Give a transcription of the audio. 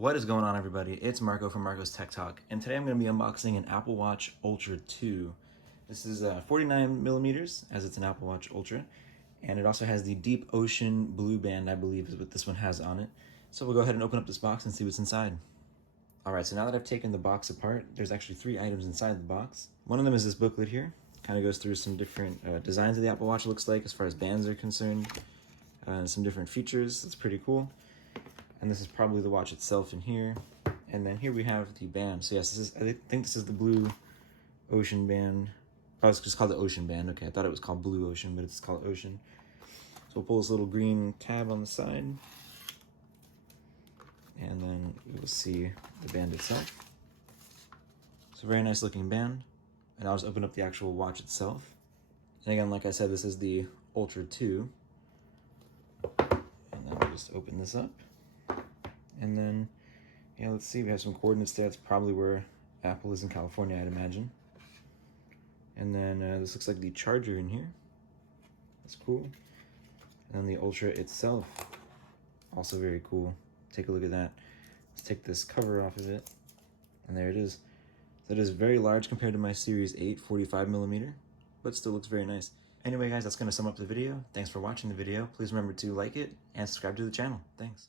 What is going on, everybody? It's Marco from Marco's Tech Talk, and today I'm going to be unboxing an Apple Watch Ultra 2. This is 49 millimeters, as it's an Apple Watch Ultra, and it also has the deep ocean blue band, I believe is what this one has on it. So we'll go ahead and open up this box and see what's inside. Alright, so now that I've taken the box apart, there's actually 3 items inside the box. One of them is this booklet here. Kind of goes through some different designs of the Apple Watch looks like as far as bands are concerned, and some different features. It's pretty cool. And this is probably the watch itself in here. And then here we have the band. So yes, I think this is the blue ocean band. Oh, it's just called the ocean band. Okay, I thought it was called blue ocean, but it's called ocean. So we'll pull this little green tab on the side. And then we will see the band itself. It's a very nice looking band. And I'll just open up the actual watch itself. And again, like I said, this is the Ultra 2. And then we'll just open this up. And then, yeah, let's see, we have some coordinates there. That's probably where Apple is in California, I'd imagine. And then this looks like the charger in here. That's cool. And then the Ultra itself, also very cool. Take a look at that. Let's take this cover off of it. And there it is. That is very large compared to my Series 8 45 millimeter, but still looks very nice. Anyway, guys, that's going to sum up the video. Thanks for watching the video. Please remember to like it and subscribe to the channel. Thanks.